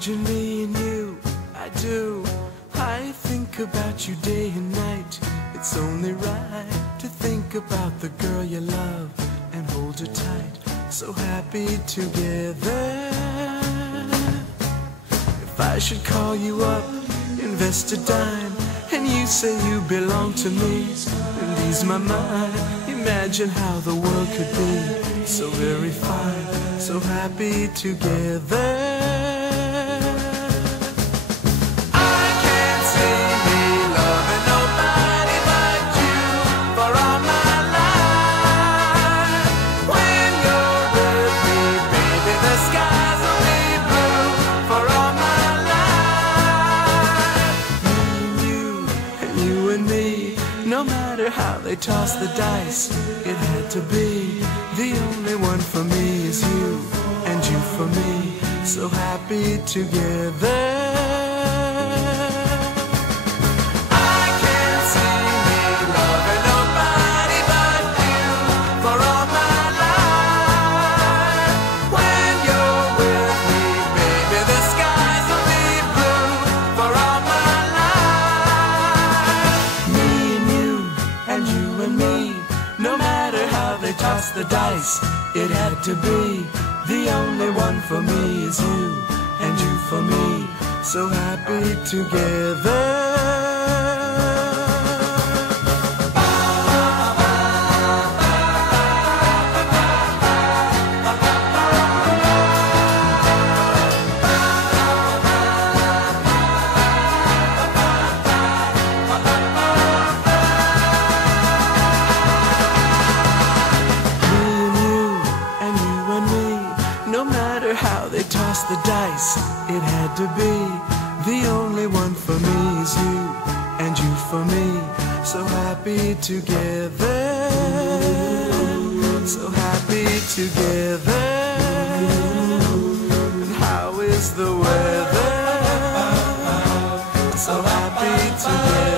Imagine me and you, I do. I think about you day and night. It's only right to think about the girl you love and hold her tight. So happy together. If I should call you up, invest a dime, and you say you belong to me, and ease my mind. Imagine how the world could be so very fine, so happy together. No matter how they toss the dice, it had to be. The only one for me is you, and you for me, so happy together. No matter how they toss the dice, it had to be. The only one for me is you, and you for me, so happy together. No matter how they toss the dice, it had to be. The only one for me is you, and you for me, so happy together. So happy together. And how is the weather? So happy together.